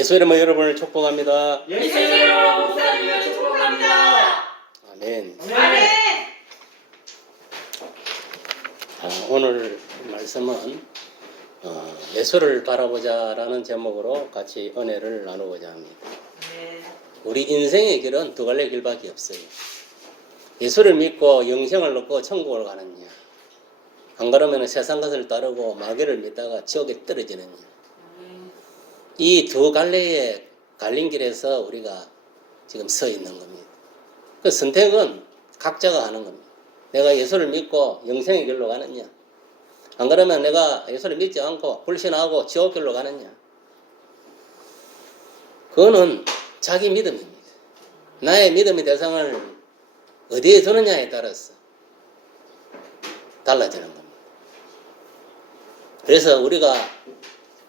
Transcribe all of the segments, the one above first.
예수 이름으로 여러분을 축복합니다. 예수 이름으로 목사님을 축복합니다. 아멘. 아멘. 오늘 말씀은 예수를 바라보자라는 제목으로 같이 은혜를 나누고자 합니다. 우리 인생의 길은 두 갈래 길밖에 없어요. 예수를 믿고 영생을 얻고 천국을 가느냐, 안 그러면 세상 것을 따르고 마귀를 믿다가 지옥에 떨어지느냐. 이 두 갈래의 갈린 길에서 우리가 지금 서 있는 겁니다. 그 선택은 각자가 하는 겁니다. 내가 예수를 믿고 영생의 길로 가느냐, 안 그러면 내가 예수를 믿지 않고 불신하고 지옥 길로 가느냐. 그거는 자기 믿음입니다. 나의 믿음의 대상을 어디에 두느냐에 따라서 달라지는 겁니다. 그래서 우리가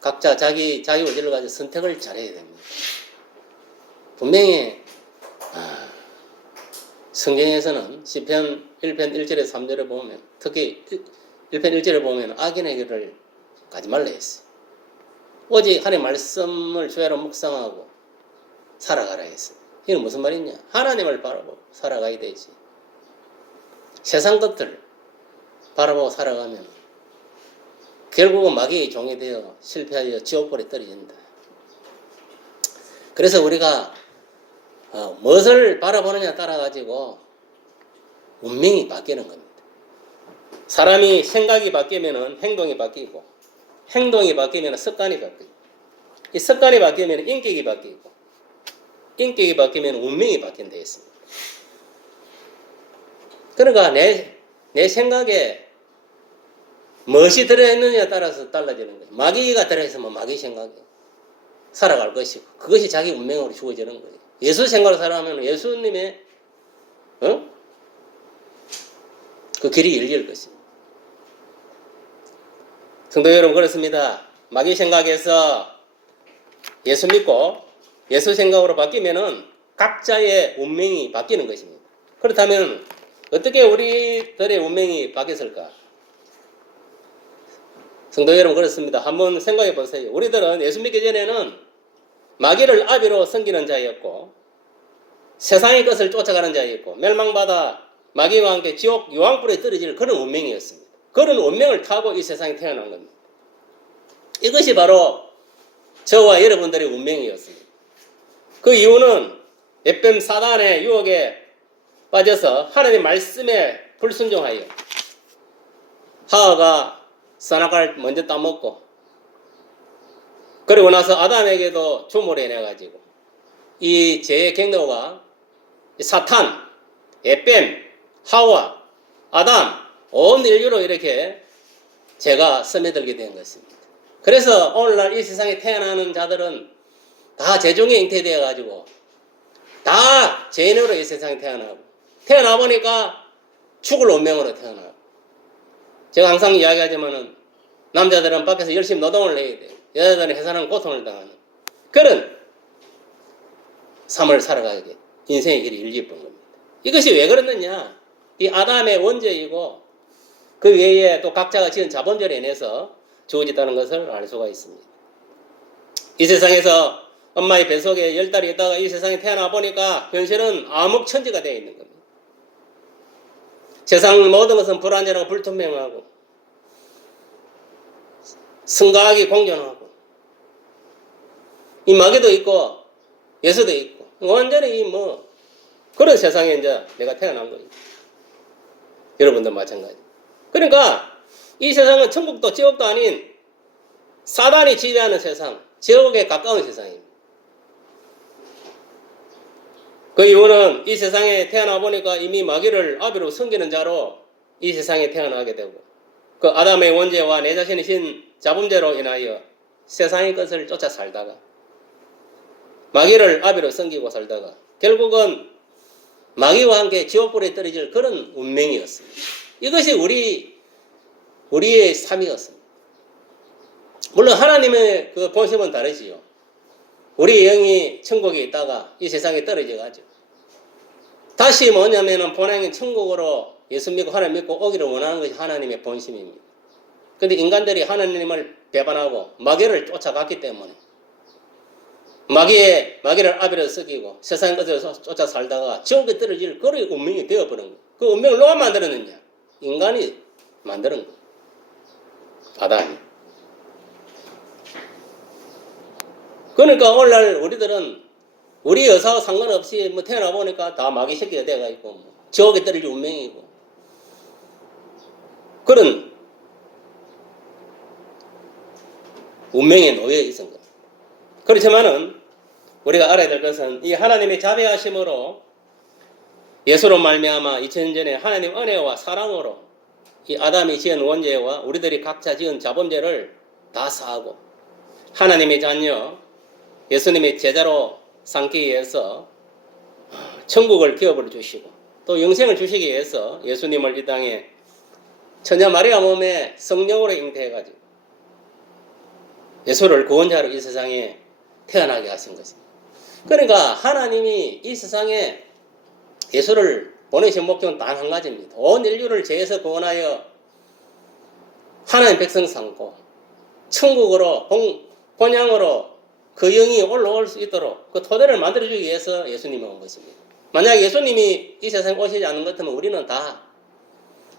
각자 자기 의지를 가지고 선택을 잘해야 됩니다. 분명히 성경에서는 시편 1편 1절에 3절에 보면, 특히 1편 1절에 보면 악인의 길을 가지 말라 했어요. 오직 하나님의 말씀을 주야로 묵상하고 살아가라 했어요. 이건 무슨 말이냐? 하나님을 바라보고 살아가야 되지. 세상 것들 바라보고 살아가면 결국은 마귀의 종이 되어 실패하여 지옥불에 떨어진다. 그래서 우리가 무엇을 바라보느냐 따라 가지고 운명이 바뀌는 겁니다. 사람이 생각이 바뀌면 행동이 바뀌고, 행동이 바뀌면 습관이 바뀌고, 이 습관이 바뀌면 인격이 바뀌고, 인격이 바뀌면 운명이 바뀐다 했습니다. 그러니까 내 생각에 무엇이 들어있느냐에 따라서 달라지는 거예요. 마귀가 들어있으면 마귀 생각에 살아갈 것이고, 그것이 자기 운명으로 주어지는 거예요. 예수 생각으로 살아가면 예수님의 그 길이 열릴 것입니다. 성도 여러분, 그렇습니다. 마귀 생각에서 예수 믿고 예수 생각으로 바뀌면은 각자의 운명이 바뀌는 것입니다. 그렇다면 어떻게 우리들의 운명이 바뀌었을까? 성도 여러분, 그렇습니다. 한번 생각해 보세요. 우리들은 예수 믿기 전에는 마귀를 아비로 섬기는 자였고, 세상의 것을 쫓아가는 자였고, 멸망받아 마귀와 함께 지옥 유황불에 떨어질 그런 운명이었습니다. 그런 운명을 타고 이 세상에 태어난 겁니다. 이것이 바로 저와 여러분들의 운명이었습니다. 그 이유는 웹뱀 사단의 유혹에 빠져서 하나님의 말씀에 불순종하여 하와가 선악과를 먼저 따먹고, 그리고 나서 아담에게도 조물을 해내가지고 이 죄의 경로가 사탄, 웹뱀, 하와, 아담, 온 인류로 이렇게 죄가 스며들게 된 것입니다. 그래서 오늘날 이 세상에 태어나는 자들은 다 죄중에 잉태되어 가지고 다 죄인으로 이 세상에 태어나 보니까 죽을 운명으로 태어나고, 제가 항상 이야기하지만은 남자들은 밖에서 열심히 노동을 해야 돼요. 여자들은 회사는 고통을 당하는 그런 삶을 살아가게 인생의 길이 열릴 겁니다. 이것이 왜 그렇느냐? 이 아담의 원죄이고 그 외에 또 각자가 지은 자본절에 인해서 주어졌다는 것을 알 수가 있습니다. 이 세상에서 엄마의 뱃속에 10달이 있다가 이 세상에 태어나 보니까 현실은 암흑천지가 되어 있는 겁니다. 세상 모든 것은 불안전하고 불투명하고 성가하기 공존하고, 이 마귀도 있고 예수도 있고 완전히 그런 세상에 이제 내가 태어난 거예요. 여러분도 마찬가지. 그러니까 이 세상은 천국도 지옥도 아닌 사단이 지배하는 세상, 지옥에 가까운 세상입니다. 그 이유는 이 세상에 태어나 보니까 이미 마귀를 아비로 섬기는 자로 이 세상에 태어나게 되고, 그 아담의 원죄와 내 자신의 신 자범죄로 인하여 세상의 것을 쫓아 살다가 마귀를 아비로 섬기고 살다가 결국은 마귀와 함께 지옥불에 떨어질 그런 운명이었습니다. 이것이 우리의 삶이었습니다. 물론 하나님의 그 본심은 다르지요. 우리 영이 천국에 있다가 이 세상에 떨어져 가죠. 다시 뭐냐면은 본향인 천국으로 예수 믿고 하나님 믿고 오기를 원하는 것이 하나님의 본심입니다. 그런데 인간들이 하나님을 배반하고 마귀를 쫓아갔기 때문에 마귀를 아비로 썩이고 세상 것을 쫓아 살다가 지옥에 떨어질 그런 운명이 되어버린 거예요. 그 운명을 누가 만들었느냐? 인간이 만드는 거예요. 아담이. 그러니까 오늘날 우리들은 우리 여사와 상관없이 뭐 태어나 보니까 다 마귀 새끼가 돼가지고 뭐 지옥에 떨어질 운명이고 그런 운명에 놓여 있은 거예요. 그렇지만은 우리가 알아야 될 것은 이 하나님의 자비하심으로 예수로 말미암아 2000년 전에 하나님 은혜와 사랑으로 이 아담이 지은 원죄와 우리들이 각자 지은 자범죄를 다 사하고 하나님의 자녀 예수님의 제자로 삼기 위해서 천국을 기업을 주시고 또 영생을 주시기 위해서 예수님을 이 땅에 처녀 마리아 몸에 성령으로 잉태해가지고 예수를 구원자로 이 세상에 태어나게 하신 것입니다. 그러니까 하나님이 이 세상에 예수를 보내신 목적은 단 한 가지입니다. 온 인류를 죄에서 구원하여 하나님 백성 삼고 천국으로 본향으로 그 영이 올라올 수 있도록 그 토대를 만들어주기 위해서 예수님이 온 것입니다. 만약 예수님이 이 세상에 오시지 않은 것 같으면 우리는 다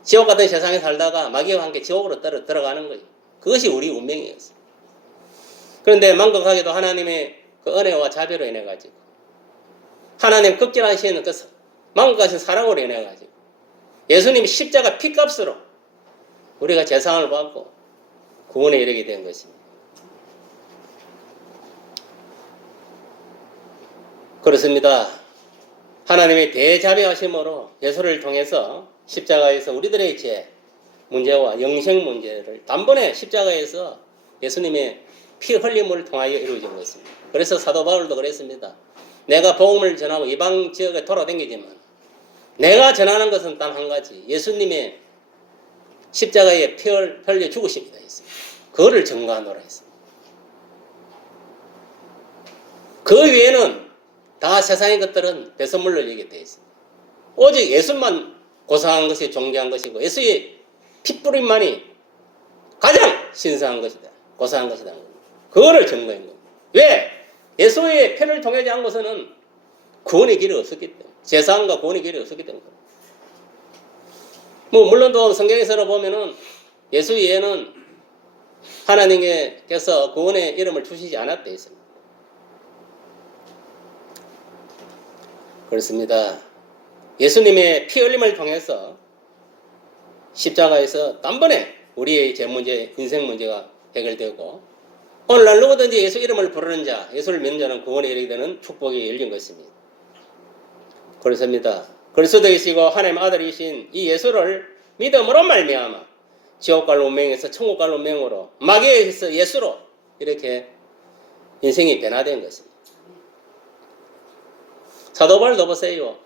지옥 같은 세상에 살다가 마귀와 함께 지옥으로 들어가는 거예요. 그것이 우리 운명이었어요. 그런데 망극하게도 하나님의 그 은혜와 자비로 인해 가지고 하나님 극진하신 그 망극하신 사랑으로 인해 가지고 예수님이 십자가 피값으로 우리가 제상을 받고 구원에 이르게 된 것입니다. 그렇습니다. 하나님의 대자비하심으로 예수를 통해서 십자가에서 우리들의 죄 문제와 영생 문제를 단번에 십자가에서 예수님의 피 흘림을 통하여 이루어진 것입니다. 그래서 사도 바울도 그랬습니다. 내가 복음을 전하고 이방 지역에 돌아다니지만 내가 전하는 것은 단 한 가지 예수님의 십자가에 피 흘려 죽으십니다 했습니다. 그거를 증거하노라 했습니다. 그 외에는 다 세상의 것들은 배설물로 얘기되어 있습니다. 오직 예수만 고상한 것이 존귀한 것이고 예수의 핏뿌림만이 가장 신성한 것이다. 고상한 것이다. 그거를 증거한 겁니다. 왜? 예수의 피를 통하지 않고서는 구원의 길이 없었기 때문에 제사함과 구원의 길이 없었기 때문에 뭐 물론 또 성경에서 보면은 예수 외에는 하나님께서 구원의 이름을 주시지 않았다 했습니다. 그렇습니다. 예수님의 피 흘림을 통해서 십자가에서 단번에 우리의 죄 문제, 인생 문제가 해결되고 오늘날 누구든지 예수 이름을 부르는 자, 예수를 믿는 자는 구원에 이르게 되는 축복이 열린 것입니다. 그렇습니다. 그리스도이시고 하나님 아들이신 이 예수를 믿음으로 말미암아 지옥 갈 운명에서 천국 갈 운명으로 마귀에서 예수로 이렇게 인생이 변화된 것입니다. 사도 바울도 보세요.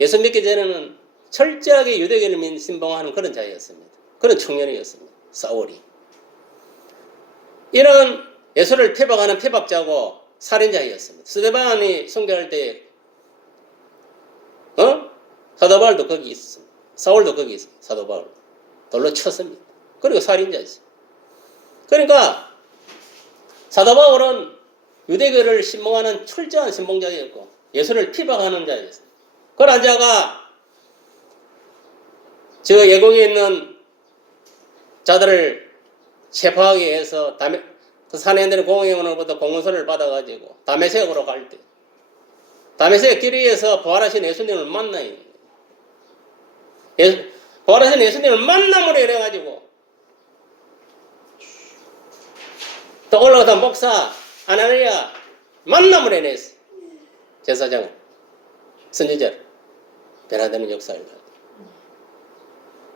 예수 믿기 전에는 철저하게 유대교를 신봉하는 그런 자였습니다. 그런 청년이었습니다. 사울이. 이런 예수를 폐박하는 폐박자고 살인자였습니다. 스데반이 순교할 때 사도 바울도 거기 있었습니다. 사울도 거기 있었습니다. 사도 바울 돌로 쳤습니다. 그리고 살인자였어요. 그러니까 사도 바울은 유대교를 신봉하는 철저한 신봉자였고 예수를 핍박하는 자였습니다. 그런 자가 저 예국에 있는 자들을 체포하기 위해서 그 산헤드린 공회원으로부터 공문서를 받아가지고 다메섹으로 갈 때 다메섹 길 위에서 부활하신 예수님을 만나요. 부활하신 예수님을 만남으로 이래가지고 또 올라가던 목사 아나니아 만남으로 인해서 제사장 선지자를 변화되는 역사를 가요.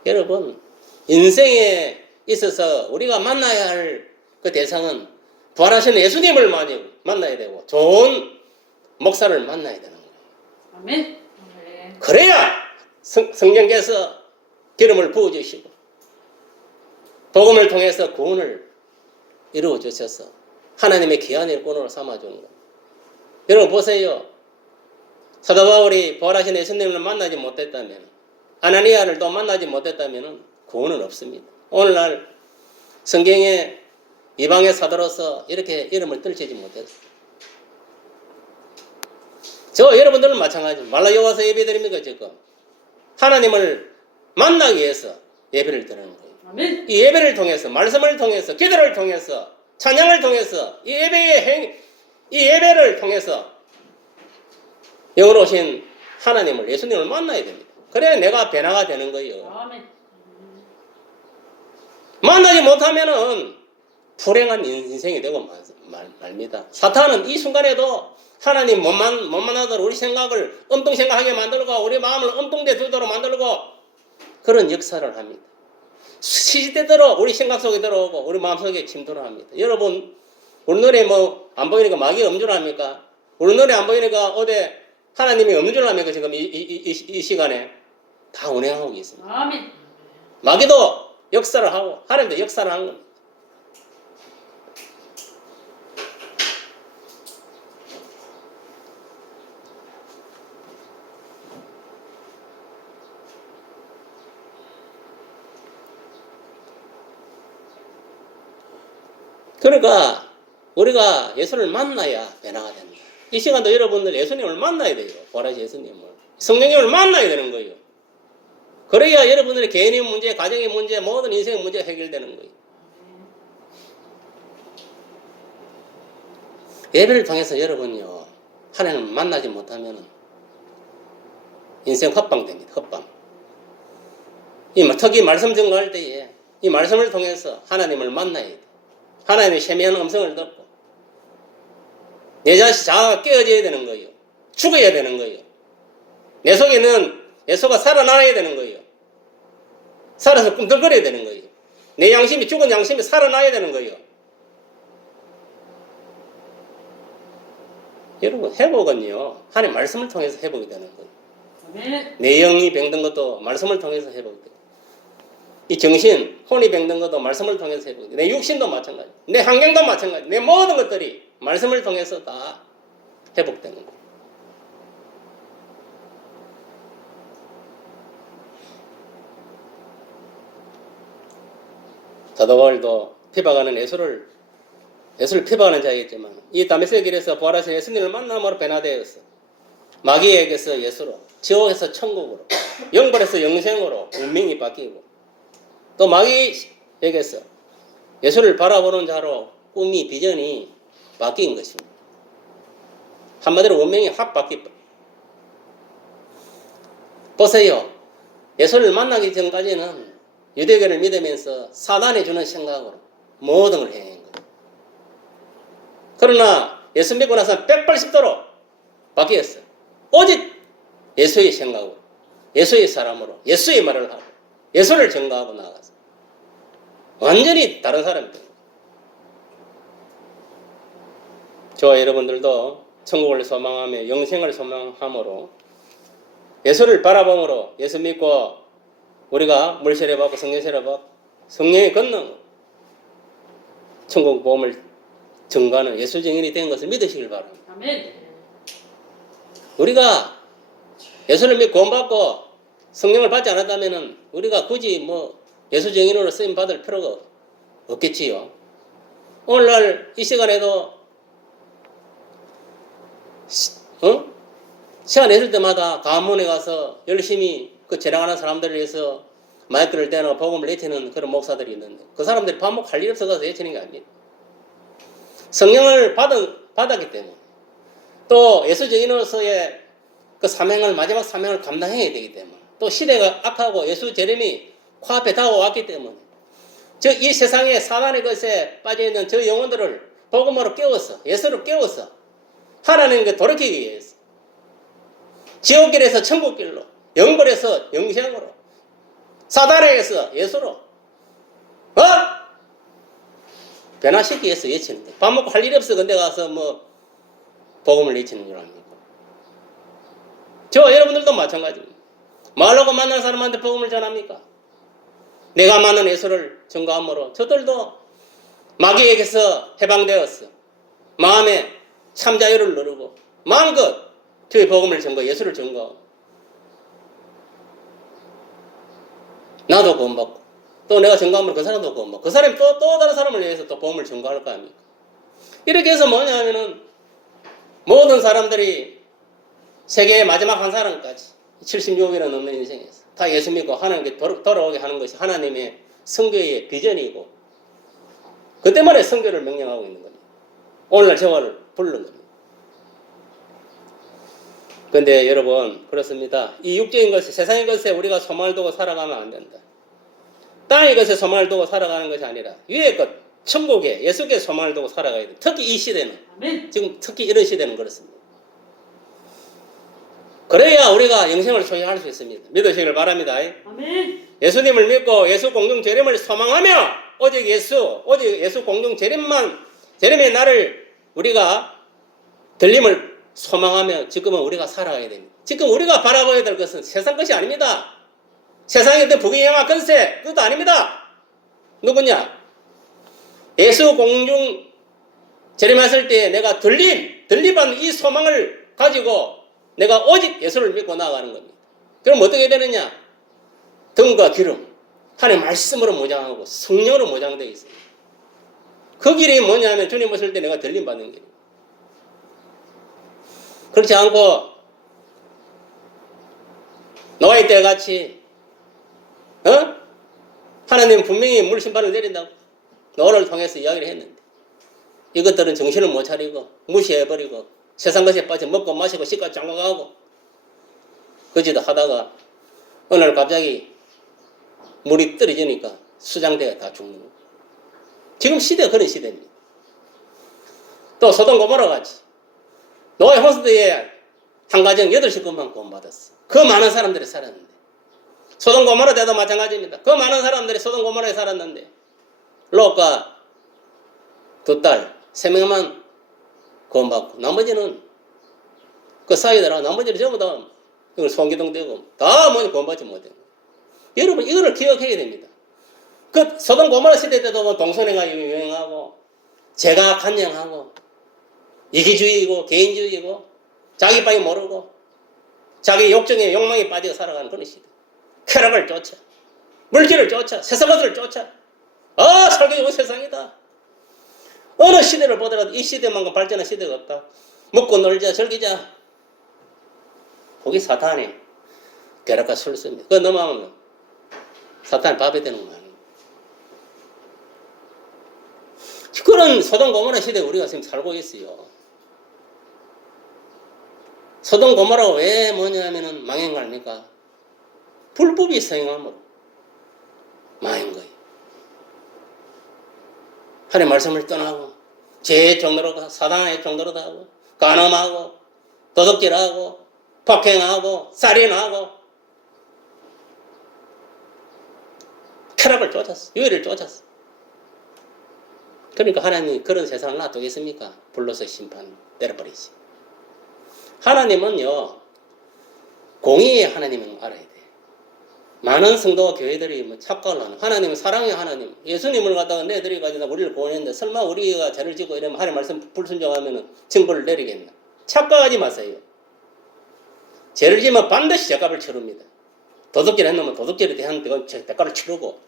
여러분 인생에 있어서 우리가 만나야 할 그 대상은 부활하신 예수님을 만나야 되고 좋은 목사를 만나야 되는 거예요. 아멘. 그래야 성령께서 기름을 부어주시고 복음을 통해서 구원을 이루어 주셔서 하나님의 귀한 일꾼으로 삼아주는 거예요. 여러분 보세요. 사도 바울이 부활하신 예수님을 만나지 못했다면 아나니아를 또 만나지 못했다면 구원은 없습니다. 오늘날 성경에 이방의 사도로서 이렇게 이름을 떨치지 못했어요. 저 여러분들은 마찬가지. 말라요 와서 예배 드립니까 지금? 하나님을 만나기 위해서 예배를 드리는 거예요. 아멘. 이 예배를 통해서, 말씀을 통해서, 기도를 통해서, 찬양을 통해서, 이 예배를 통해서 영으로 오신 하나님을, 예수님을 만나야 됩니다. 그래야 내가 변화가 되는 거예요. 아멘. 만나지 못하면은 불행한 인생이 되고 말입니다. 사탄은 이 순간에도 하나님 못 만나도록 우리 생각을 엉뚱 생각하게 만들고 우리 마음을 엉뚱대 두도록 만들고 그런 역사를 합니다. 시시때대로 우리 생각 속에 들어오고 우리 마음속에 침투를 합니다. 여러분 우리 눈에 뭐 안 보이니까 마귀가 음주를 합니까? 우리 눈에 안 보이니까 어디 하나님이 음주를 합니까? 지금 이 시간에 다 운행하고 있습니다. 아멘. 마귀도 역사를 하고 하나님도 역사를 하는 겁니다. 그러니까 우리가 예수를 만나야 변화가 됩니다. 이 시간도 여러분들 예수님을 만나야 돼요. 보라지 예수님을. 성령님을 만나야 되는 거예요. 그래야 여러분들의 개인의 문제, 가정의 문제, 모든 인생의 문제가 해결되는 거예요. 예배를 통해서 여러분요, 하나님을 만나지 못하면 인생 헛방됩니다. 헛방. 특히 말씀 증거할 때에 이 말씀을 통해서 하나님을 만나야 돼요. 하나님의 세미한 음성을 듣고 내 자식 자아가 깨어져야 되는 거예요. 죽어야 되는 거예요. 내 속에 있는 예수가 살아나야 되는 거예요. 살아서 꿈틀거려야 되는 거예요. 내 양심이 죽은 양심이 살아나야 되는 거예요. 여러분 회복은요 하나님 말씀을 통해서 회복이 되는 거예요. 아멘. 내 영이 병든 것도 말씀을 통해서 회복이 돼요. 이 정신, 혼이 병든 것도 말씀을 통해서 회복이 돼요. 내 육신도 마찬가지, 내 환경도 마찬가지, 내 모든 것들이 말씀을 통해서 다 회복되는 거예요. 사도 바울도 피박하는 예수를 피박하는 자였지만 이 다메섹 길에서 부활하신 예수님을 만남으로 변화되었어. 마귀에게서 예수로, 지옥에서 천국으로, 영벌에서 영생으로 운명이 바뀌고 또 마귀에게서 예수를 바라보는 자로 꿈이 비전이 바뀐 것입니다. 한마디로 운명이 확 바뀌었다. 보세요. 예수를 만나기 전까지는 유대교를 믿으면서 사단이 주는 생각으로 모든 걸 행한 거예요. 그러나 예수 믿고 나서 180도로 바뀌었어요. 오직 예수의 생각으로, 예수의 사람으로, 예수의 말을 하고 예수를 증거하고 나가서 완전히 다른 사람이 됩니다. 저와 여러분들도 천국을 소망하며 영생을 소망함으로 예수를 바라봄으로 예수 믿고 우리가 물세례 받고 성령세례 받고 성령의 권능 천국 복음을 증거하는 예수 증인이 된 것을 믿으시길 바랍니다. 아멘. 우리가 예수를 믿고 구원받고 성령을 받지 않았다면 우리가 굳이 뭐 예수 증인으로 쓰임 받을 필요가 없겠지요. 오늘날 이 시간에도 시간 있을 때마다 가문에 가서 열심히 그 재량하는 사람들을 위해서 마이크를 대고 복음을 외치는 그런 목사들이 있는데 그 사람들이 반복할 일 없어서 외치는 게 아닙니다. 성령을 받았기 때문에 또 예수 증인으로서의 그 사명을 마지막 사명을 감당해야 되기 때문에 또 시대가 악하고 예수 재림이 코앞에 다가왔기 때문에 이 세상에 사단의 것에 빠져있는 저 영혼들을 복음으로 깨워서 예수로 깨워서 하나님께 돌이키기 위해서 지옥길에서 천국길로 영벌에서 영생으로 사단에게서 예수로 변화시키기 위해서 외치는 거예요. 밥 먹고 할 일이 없어 근데 가서 뭐 복음을 외치는 줄 압니까? 저와 여러분들도 마찬가지입니다. 말하고 만난 사람한테 복음을 전합니까? 내가 만난 예수를 증거함으로 저들도 마귀에게서 해방되었어. 마음에 참 자유를 누르고 마음껏 저의 복음을 증거, 예수를 증거하고 나도 구원받고 또 내가 증거함으로 그 사람도 구원받고 그 사람이 또 다른 사람을 위해서 또 복음을 증거할 거 아닙니까? 이렇게 해서 뭐냐면은 모든 사람들이 세계의 마지막 한 사람까지 76일은 넘는 인생에서 다 예수 믿고 하나님께 돌아오게 하는 것이 하나님의 선교의 비전이고 그 때문에 선교를 명령하고 있는 겁니다. 오늘날 저를 부르는 겁니다. 그런데 여러분 그렇습니다. 이 육적인 것에 세상의 것에 우리가 소망을 두고 살아가면 안 된다. 땅의 것에 소망을 두고 살아가는 것이 아니라 위의 것, 천국에 예수께 소망을 두고 살아가야 돼. 특히 이 시대는 아멘. 지금 특히 이런 시대는 그렇습니다. 그래야 우리가 영생을 소유할 수 있습니다. 믿으시길 바랍니다. 아멘. 예수님을 믿고 예수 공중 재림을 소망하며 오직 예수 공중 재림의 날을 우리가 들림을 소망하며 지금은 우리가 살아가야 됩니다. 지금 우리가 바라봐야 될 것은 세상 것이 아닙니다. 세상의 어떤 부귀영화 권세 그것도 아닙니다. 누구냐? 예수 공중 재림했을 때 내가 들림받는 이 소망을 가지고 내가 오직 예수를 믿고 나아가는 겁니다. 그럼 어떻게 되느냐? 등과 기름, 하나님 말씀으로 무장하고 성령으로 무장되어 있습니다. 그 길이 뭐냐면 주님 오실 때 내가 들림받는 길입니다. 그렇지 않고 노아의 때 같이 하나님 분명히 물 심판을 내린다고 노아를 통해서 이야기를 했는데 이것들은 정신을 못 차리고 무시해버리고 세상 것에 빠져 먹고 마시고 시가 장가가고 그지도 하다가 어느 날 갑자기 물이 떨어지니까 수장대가 다 죽는 거예요. 지금 시대가 그런 시대입니다. 또 소돔 고모라 같이 노아의 홍수대에 한 가정 8식구만 구원받았어. 그 많은 사람들이 살았는데 소돔 고모라 때도 마찬가지입니다. 그 많은 사람들이 소돔 고모라에 살았는데 롯과 2딸 3명만 구원받고 나머지는 그 사이더라 나머지는 전부 다 이걸 송기동되고 다 뭐니 구원받지 못해요. 여러분 이거를 기억해야 됩니다. 그 소돔 고모라 시대 때도 뭐 동성애가 유행하고 제가 간영하고 이기주의이고 개인주의이고 자기밖에 모르고 자기 욕정에 욕망에 빠져 살아가는 그런 시대. 쾌락을 쫓아 물질을 쫓아 세상 것을 쫓아 살기 좋은 세상이다. 어느 시대를 보더라도 이 시대만큼 발전한 시대가 없다. 먹고 놀자 즐기자. 거기 사탄이 괴락과 술수입니다. 그거 넘어가면 사탄이 밥이 되는 거 아니에요. 그런 소돔 고모라 시대에 우리가 지금 살고 있어요. 소돔 고모라가 왜 뭐냐면은 망한 거 아닙니까? 불법이 성행함으로 망한 거예요. 하나님의 말씀을 떠나고 죄의 정도로 가 사단의 정도로 가고 간음하고 도둑질하고 폭행하고 살인하고 쾌락을 쫓았어. 유해를 쫓았어. 그러니까 하나님이 그런 세상을 놔두겠습니까? 불러서 심판 때려버리지. 하나님은요 공의의 하나님은 알아야 돼. 많은 성도와 교회들이 뭐 착각을 하는 하나님은 사랑의 하나님 예수님을 갖다가 내들이 가지고 우리를 구원했는데 설마 우리가 죄를 짓고 이러면 하나님 말씀 불순종하면 징벌을 내리겠나. 착각하지 마세요. 죄를 지면 반드시 죄값을 치릅니다. 도둑질 했놈은 도둑질에 대한 대가를 치르고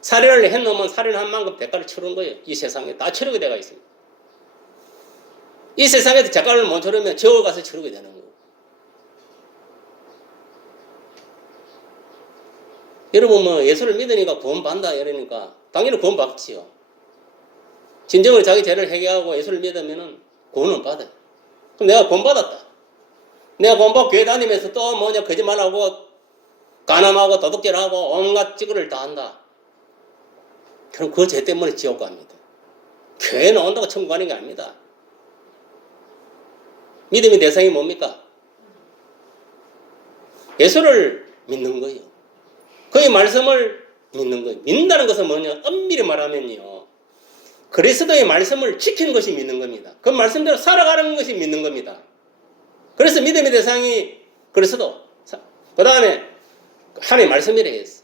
살인을 했놈은 살인한 만큼 대가를 치르는 거예요. 이 세상에 다 치르게 되어 있습니다. 이 세상에서 죄값을 못 치르면 지옥에 가서 치르게 되는 거예요. 여러분 뭐 예수를 믿으니까 구원받는다 이러니까 당연히 구원받지요. 진정으로 자기 죄를 회개하고 예수를 믿으면 구원은 받아요. 그럼 내가 구원받았다. 내가 구원받고 교회 다니면서 또 뭐냐 거짓말하고 간음하고 도둑질하고 온갖 찌그를 다 한다. 그럼 그 죄 때문에 지옥 갑니다. 교회는 온다고 천국 가는 게 아닙니다. 믿음의 대상이 뭡니까? 예수를 믿는 거예요. 그의 말씀을 믿는 거예요. 믿는다는 것은 뭐냐? 엄밀히 말하면요. 그리스도의 말씀을 지키는 것이 믿는 겁니다. 그 말씀대로 살아가는 것이 믿는 겁니다. 그래서 믿음의 대상이 그리스도. 그 다음에 하나님의 말씀이라 했어.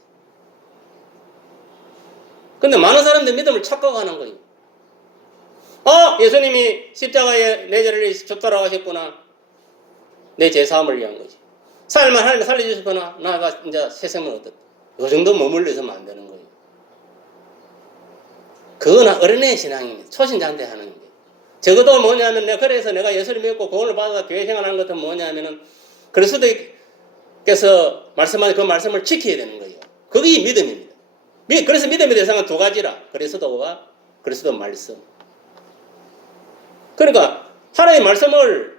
근데 많은 사람들 믿음을 착각하는 거예요. 예수님이 십자가에 내 죄를 돌아가셨구나. 내 죄사함을 위한 거지. 살만 하나님 살려주셨구나. 나가 이제 새 생명 얻었다. 이 정도 머물러서는 안 되는 거예요. 그거는 어린애 신앙입니다. 초신장대 하는 거예요. 적어도 뭐냐면 그래서 내가 예수를 믿고 구원을 받아서 교회 생활하는 것은 뭐냐면은 그리스도께서 말씀하신 그 말씀을 지켜야 되는 거예요. 그게 믿음입니다. 그래서 믿음의 대상은 두 가지라. 그리스도와 그리스도 말씀. 그러니까 하나님의 말씀을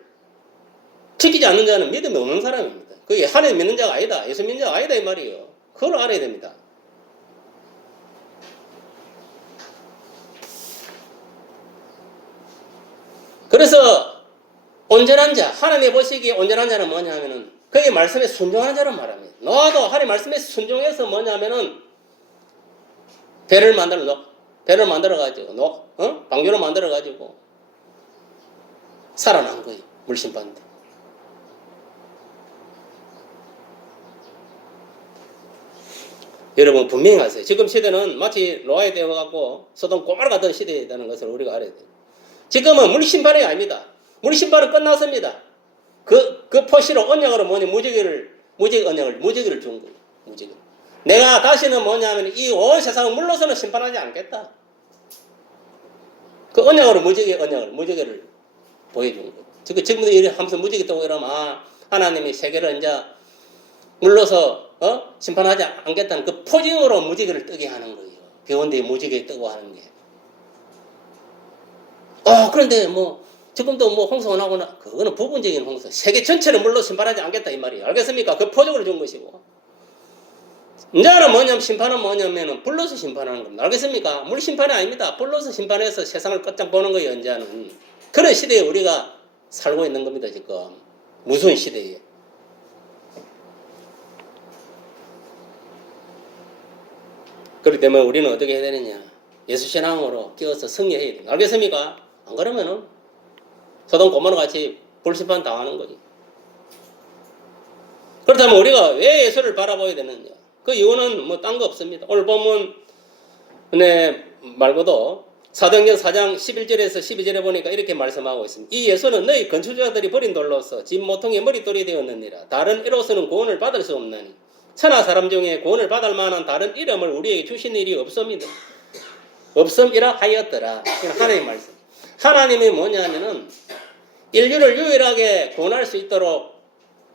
지키지 않는 자는 믿음이 없는 사람입니다. 그게 하나님 믿는 자가 아니다. 예수 믿는 자가 아니다 이 말이에요. 그걸 알아야 됩니다. 그래서 온전한 자, 하나님의 보시기에 온전한 자는 뭐냐 하면은 그의 말씀에 순종하는 자를 말합니다. 너도 하나님 말씀에 순종해서 뭐냐 하면은 배를 만들어가지고 방주를 만들어가지고 살아난 거예요. 물심판 때. 여러분 분명히 아세요. 지금 시대는 마치 노아에 되어갖고 소돔 고모라 같은 시대라는 것을 우리가 알아야 돼요. 지금은 물심판이 아닙니다. 물심판은 끝났습니다. 그 표시로 언약으로 무지개를 준 거예요. 무지개. 내가 다시는 뭐냐면 이 온 세상을 물로서는 심판하지 않겠다. 그 언약으로 무지개를 보여준 거예요. 지금도 이래 하면서 무지개 뜨고 이러면 하나님이 세계를 이제 물러서 심판하지 않겠다는 그 포징으로 무지개를 뜨게 하는 거예요. 비 온 뒤에 무지개 뜨고 하는 게. 그런데 지금도 홍수가 나거나 그거는 부분적인 홍수. 세계 전체를 물로 심판하지 않겠다 이 말이에요. 알겠습니까? 그 포징을 준 것이고. 이제는 뭐냐면 심판은 뭐냐면은 불로서 심판하는 겁니다. 알겠습니까? 물 심판이 아닙니다. 불로서 심판해서 세상을 끝장 보는 거예요. 이제는 그런 시대에 우리가 살고 있는 겁니다. 지금 무서운 시대에. 그렇기 때문에 우리는 어떻게 해야 되느냐? 예수 신앙으로 끼어서 승리해야 됩니다. 알겠습니까? 안 그러면은 소돔 고모라 같이 불심판 당하는 거지. 그렇다면 우리가 왜 예수를 바라봐야 되느냐? 그 이유는 딴 거 없습니다. 오늘 본문 말고도 사도행전 4장 11절에서 12절에 보니까 이렇게 말씀하고 있습니다. 이 예수는 너희 건축자들이 버린 돌로서 집 모퉁이의 머릿돌이 되었느니라. 다른 이로서는 구원을 받을 수 없나니 천하 사람 중에 구원을 받을 만한 다른 이름을 우리에게 주신 일이 없습니다. 없음이라 하였더라. 하나님의 말씀. 하나님이 뭐냐면은 인류를 유일하게 구원할 수 있도록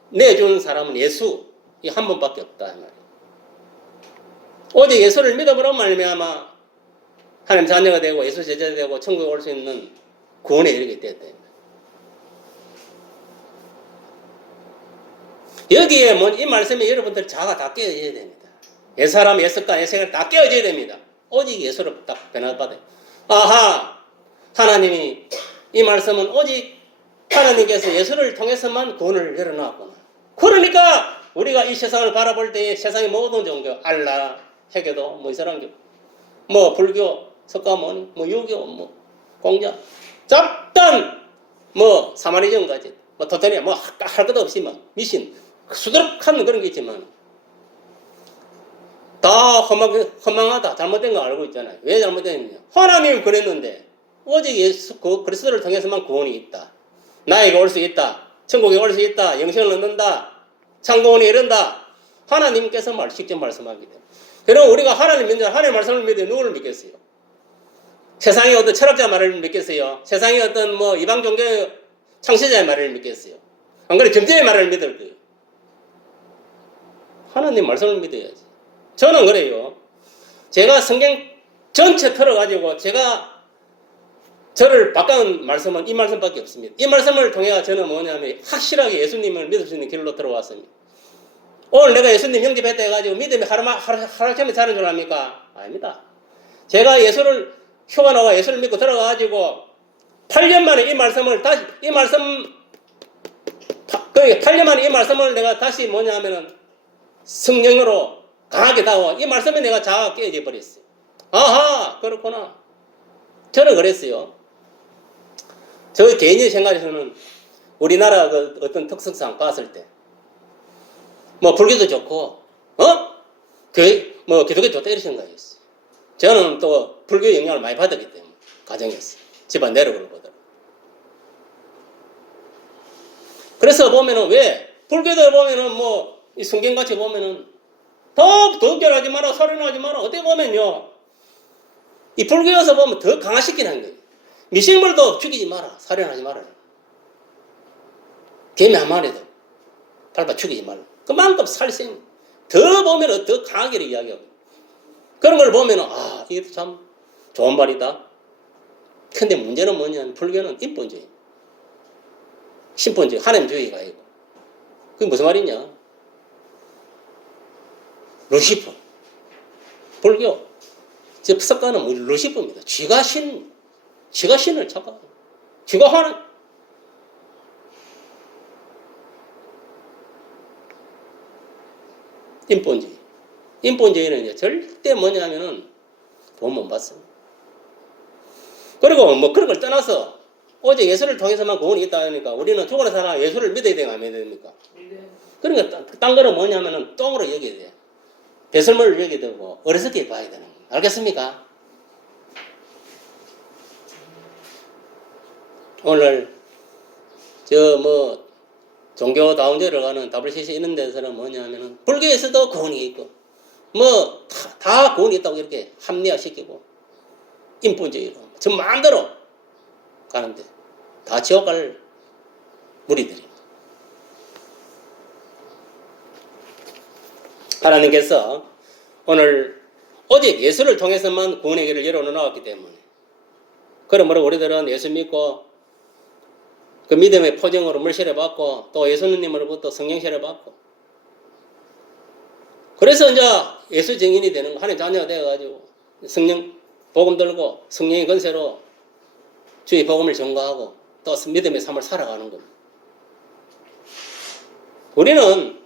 내준 사람은 예수 이 한 번밖에 없다 이 말이에요. 오직 예수를 믿음으로 말미암아 하나님 자녀가 되고 예수 제자가 되고 천국에 올 수 있는 구원에 이르게 되었다. 여기에 이 말씀에 여러분들 자가 다 깨어져야 됩니다. 옛사람, 옛습관, 옛생활 다 깨어져야 됩니다. 오직 예수를 딱 변화받아요. 하나님이 이 말씀은 오직 하나님께서 예수를 통해서만 구원을 열어놨구나. 그러니까 우리가 이 세상을 바라볼 때에 세상의 모든 종교, 알라, 해교도, 이슬람교, 불교, 석가모니, 유교, 공자, 잡단, 사마리즘까지, 토테리아, 할 것도 없이 미신, 수두룩한 그런 게 있지만, 다 허망하다, 잘못된 거 알고 있잖아요. 왜 잘못됐느냐? 하나님이 그랬는데, 오직 예수, 그리스도를 통해서만 구원이 있다. 나에게 올 수 있다. 천국에 올 수 있다. 영생을 얻는다. 창고원에 이른다. 하나님께서 직접 말씀하기 때문에. 그럼 우리가 하나님 믿는 하나님의 말씀을 믿으면 누구를 믿겠어요? 세상의 어떤 철학자 말을 믿겠어요? 세상의 어떤 이방 종교 창시자의 말을 믿겠어요? 안 그래 점쟁이의 말을 믿을 거예요. 하나님 말씀을 믿어야지. 저는 그래요. 제가 성경 전체 털어가지고 저를 바꾼 말씀은 이 말씀밖에 없습니다. 이 말씀을 통해 저는 뭐냐면 확실하게 예수님을 믿을 수 있는 길로 들어왔습니다. 오늘 내가 예수님 영접했다 해가지고 믿음이 하루아침에 자는 줄 압니까? 아닙니다. 제가 휴가 나와 예수를 믿고 들어가가지고 8년 만에 8년 만에 이 말씀을 내가 다시 성령으로 강하게 다워. 이 말씀에 내가 자아가 깨어져 버렸어요. 그렇구나. 저는 그랬어요. 저 개인의 생각에서는 우리나라 어떤 특성상 봤을 때, 불교도 좋고, 기독교 좋다 이런 생각이었어요. 저는 또 불교의 영향을 많이 받았기 때문에, 가정에서. 집안 내력으로 보더라고요. 그래서 보면은 불교도 보면은 이 성경같이 보면은 더 격렬하지 마라, 소리나지 마라. 어떻게 보면요. 이 불교에서 보면 더 강화시키는 거예요. 미생물도 죽이지 마라. 살인하지 마라. 개미 한 마리도 밟아 죽이지 말라. 그만큼 살생. 더 보면 더 강하게 이야기하고. 그런 걸 보면 이게 참 좋은 말이다. 근데 문제는 뭐냐면 불교는 인본주의. 신본주의, 하나님주의가 아니고. 그게 무슨 말이냐? 루시퍼. 불교. 제 석가는 루시퍼입니다. 쥐가 신을 찾아. 쥐가 하나님. 인본주의. 인본주의는 이제 절대 뭐냐면은 돈 못 받습니다. 그리고 뭐 그런 걸 떠나서 오직 예수를 통해서만 구원이 있다 하니까 우리는 죽어라 살아 예수를 믿어야 되나 안 믿어야 됩니까? 그러니까 딴 거는 뭐냐면은 똥으로 여겨야 돼. 배설물을 여겨야 되고 어리석게 봐야 되는 거예요. 알겠습니까? 오늘 종교 다운제를 가는 WCC 이런 데서는 뭐냐면은 불교에서도 구원이 있고 다 구원이 있다고 이렇게 합리화시키고 인본주의로 저 마음대로 가는데 다 지옥 갈 무리들입니다. 하나님께서 오늘 오직 예수를 통해서만 구원의 길을 열어놓았기 때문에 그러므로 우리들은 예수 믿고 그 믿음의 포정으로 물세례 받고 또 예수님으로부터 성령세례 받고 그래서 이제 예수 증인이 되는 거 하나님 자녀가 되어가지고 성령 복음 들고 성령의 권세로 주의 복음을 전가하고 또 믿음의 삶을 살아가는 겁니다. 우리는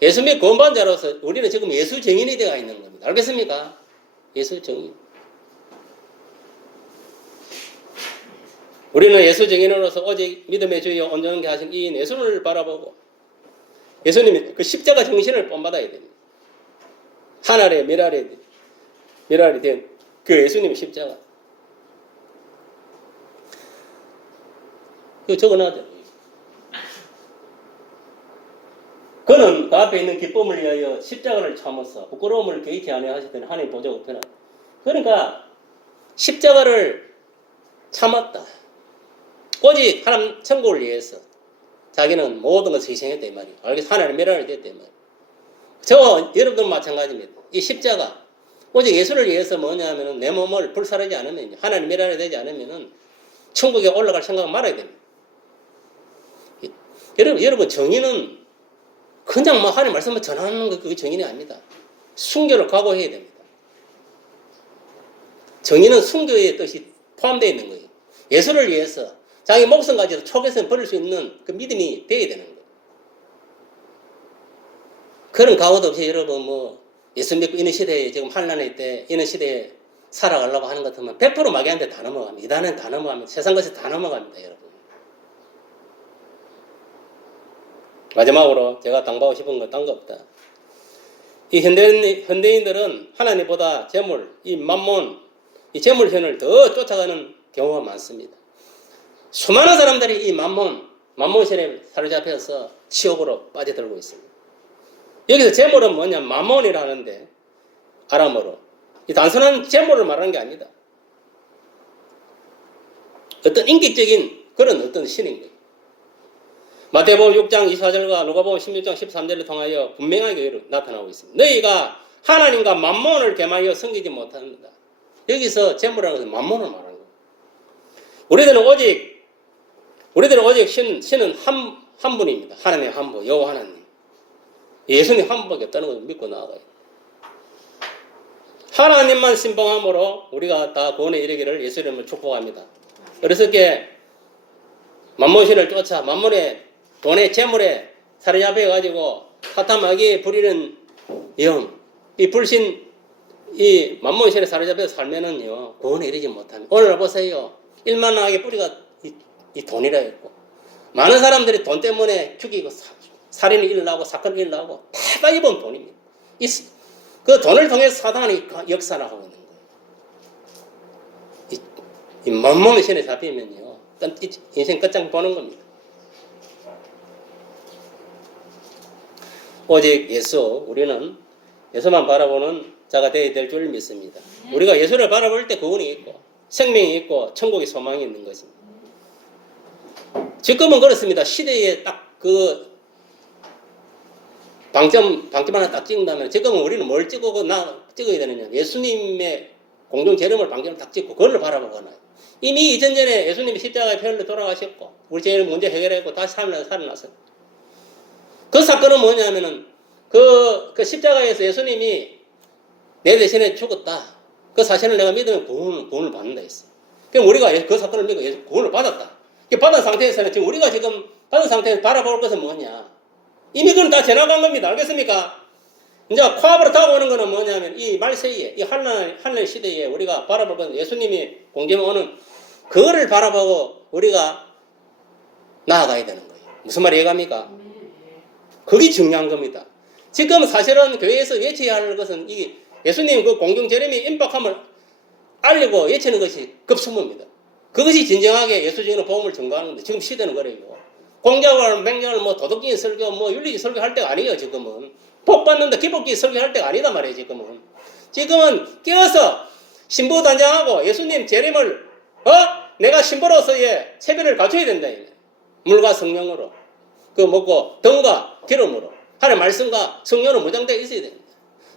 예수 믿고 구원받은 자로서 우리는 지금 예수 증인이 되어 있는 겁니다. 알겠습니까? 예수 증인. 우리는 예수 증인으로서 오직 믿음의 주여 온전하게 하신 이 예수를 바라보고 예수님이 그 십자가 정신을 본받아야 됩니다. 하늘의 미랄이 된 그 예수님의 십자가. 이거 적어놔야 그는 그 앞에 있는 기쁨을 위하여 십자가를 참았어. 부끄러움을 개의치 아니하 하시더니 하나님 보좌 우편하. 그러니까 십자가를 참았다. 오직 하나님 천국을 위해서 자기는 모든 것을 희생했다 이 말이에요. 알겠어? 하나님 미랄이 됐다 이 말이에요. 저 여러분도 마찬가지입니다. 이 십자가 오직 예수를 위해서 뭐냐면은 내 몸을 불사르지 않으면 하나님 미랄이 되지 않으면은 천국에 올라갈 생각 말아야 됩니다. 여러분 정의는 그냥 하나님 말씀을 전하는 거 그게 정의는 아닙니다. 순교를 각오해야 됩니다. 정의는 순교의 뜻이 포함되어 있는 거예요. 예수를 위해서 자기 목숨까지도 초계선 버릴 수 있는 그 믿음이 되어야 되는 거예요. 그런 각오도 없이 여러분 예수 믿고 이런 시대에 지금 환난의 때 이런 시대에 살아가려고 하는 것 같으면 100% 마귀한테 다 넘어갑니다. 이단은 다 넘어갑니다. 세상 것이 다 넘어갑니다, 여러분. 마지막으로 제가 당부하고 싶은 건 딴 거 없다. 이 현대인들은 하나님보다 재물, 이 만몬, 이 재물현을 더 쫓아가는 경우가 많습니다. 수많은 사람들이 이 만몬신에 사로잡혀서 지옥으로 빠져들고 있습니다. 여기서 재물은 뭐냐? 만몬이라 하는데 아람어로 이 단순한 재물을 말하는 게 아니다. 어떤 인격적인 그런 어떤 신인 거예요. 마태복음 6장 24절과 누가복음 16장 13절을 통하여 분명하게 나타나고 있습니다. 너희가 하나님과 만몬을 겸하여 섬기지 못한다. 여기서 재물이라는 것은 만몬을 말하는 거예요. 우리들은 오직 신은 한 분입니다. 하나님의 한 분, 여호와 하나님. 예수님 한 분밖에 없다는 것을 믿고 나아가요. 하나님만 신봉함으로 우리가 다 구원에 이르기를 예수 이름으로 축복합니다. 어리석게 만몬신을 쫓아 만몬의 돈의 재물에 사로잡혀가지고 사탄마귀에 부리는 영, 이 불신, 이 만몬신에 사로잡혀서 살면은요 구원에 이르지 못합니다. 오늘 보세요. 일만하게 뿌리가 이 돈이라 했고 많은 사람들이 돈 때문에 죽이고 살인이 일어나고 사건이 일어나고 다 이번 돈입니다. 그 돈을 통해서 사단이 역사를 하고 있는 거예요. 이 만몬의 신에 잡히면요 인생 끝장 보는 겁니다. 오직 우리는 예수만 바라보는 자가 되어야 될 줄 믿습니다. 우리가 예수를 바라볼 때 구원이 있고 생명이 있고 천국의 소망이 있는 것입니다. 지금은 그렇습니다. 시대에 딱 그 방점 하나 딱 찍는다면 지금은 우리는 뭘 찍어야 되느냐. 예수님의 공중 재림을 방점을 딱 찍고 그걸 바라보거나 이미 2000년에 예수님이 십자가의 표현으로 돌아가셨고 우리 죄를 문제 해결했고 다시 살아났어요. 그 사건은 뭐냐면은 그 십자가에서 예수님이 내 대신에 죽었다. 그 사실을 내가 믿으면 구원을 받는다 했어. 그럼 우리가 그 사건을 믿고 구원을 받았다. 받은 상태에서는 지금 우리가 지금 받은 상태에서 바라볼 것은 뭐냐? 이미 그건 다 지나간 겁니다. 알겠습니까? 이제 코앞으로 다가오는 것은 뭐냐면 이 말세기에 이 한날 시대에 우리가 바라볼 것은 예수님이 공중에 오는 그거를 바라보고 우리가 나아가야 되는 거예요. 무슨 말이 이해갑니까? 그게 중요한 겁니다. 지금 사실은 교회에서 외쳐야 할 것은 이 예수님 그 공중 재림의 임박함을 알리고 외치는 것이 급선무입니다. 그것이 진정하게 예수적인 복음을 전가하는 건데 지금 시대는 그래요. 공작을 맹장을 도덕적인 설교 윤리적 설교 할 때가 아니에요. 지금은 복 받는데 기복적인 설교 할 때가 아니다 말이에요. 지금은 깨어서 신부 단장하고 예수님 재림을 내가 신부로서의 체별을 갖춰야 된다. 물과 성령으로 그 먹고 등과 기름으로 하나님 말씀과 성령으로 무장되어 있어야 됩니다.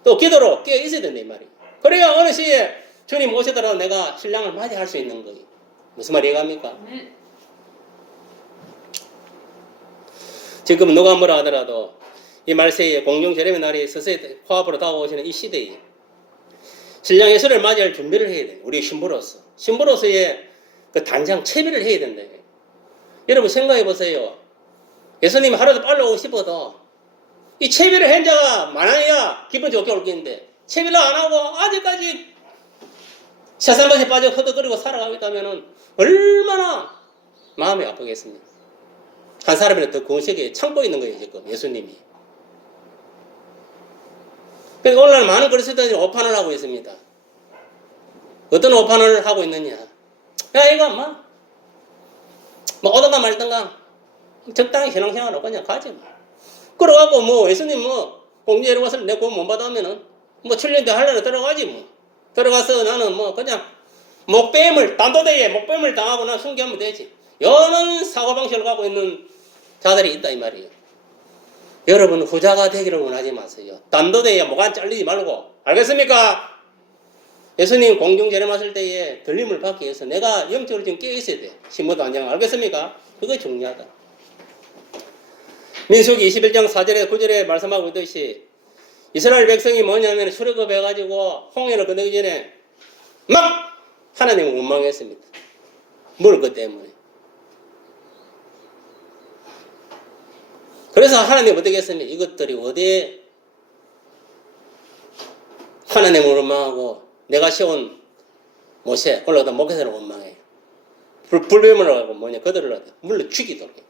또 기도로 깨어 있어야 된다 이 말이에요. 그래야 어느 시에 주님 오시더라도 내가 신랑을 맞이할 수 있는 거예요. 무슨 말이 이해갑니까? 지금 누가 뭐라 하더라도 이 말세에 공중 재림의 날이 서서히 코앞으로 다가오시는 이 시대에 신랑 예수를 맞이할 준비를 해야 돼요. 우리 신부로서의 그 단장 채비를 해야 된다. 여러분 생각해 보세요. 예수님이 하루도 빨리 오고 싶어도 이 채비를 한 자가 많아야 기분 좋게 올 텐데 채비를 안 하고 아직까지 세상것에 빠져 허덕거리고 살아가고 있다면 얼마나 마음이 아프겠습니까? 한 사람이나 더 구원세계에 참고 있는 거예요, 지금 예수님이. 그러니까 오늘날 많은 그리스도인들이 오판을 하고 있습니다. 어떤 오판을 하고 있느냐? 야, 이거 오든가 말든가 적당히 신앙생활을 그냥 가지 뭐. 그래갖고 예수님 공중에 왔을 때 내 구원 못 받으면은 7년 더 하려면 들어가지 뭐. 들어가서 나는 그냥 단도대에 목뱀을 당하고 난 순교하면 되지. 이런 사고방식을 갖고 있는 자들이 있다 이 말이에요. 여러분 후자가 되기를 원하지 마세요. 단도대에 목안 잘리지 말고. 알겠습니까? 예수님 공중 재림하실 때에 들림을 받기 위해서 내가 영적으로 지금 깨어 있어야 돼. 신부도 안장. 알겠습니까? 그게 중요하다. 민수기 21장 4절에 9절에 말씀하고 있듯이 이스라엘 백성이 뭐냐면 출애굽해가지고 홍해를 건너기 전에 막 하나님을 원망했습니다. 먹을 것 때문에. 그래서 하나님 어떻게 했습니까? 이것들이 어디에 하나님을 원망하고 내가 세운 모세 올라가다 목회자를 원망해. 불뱀을 하고 그들을 물로 죽이도록 해.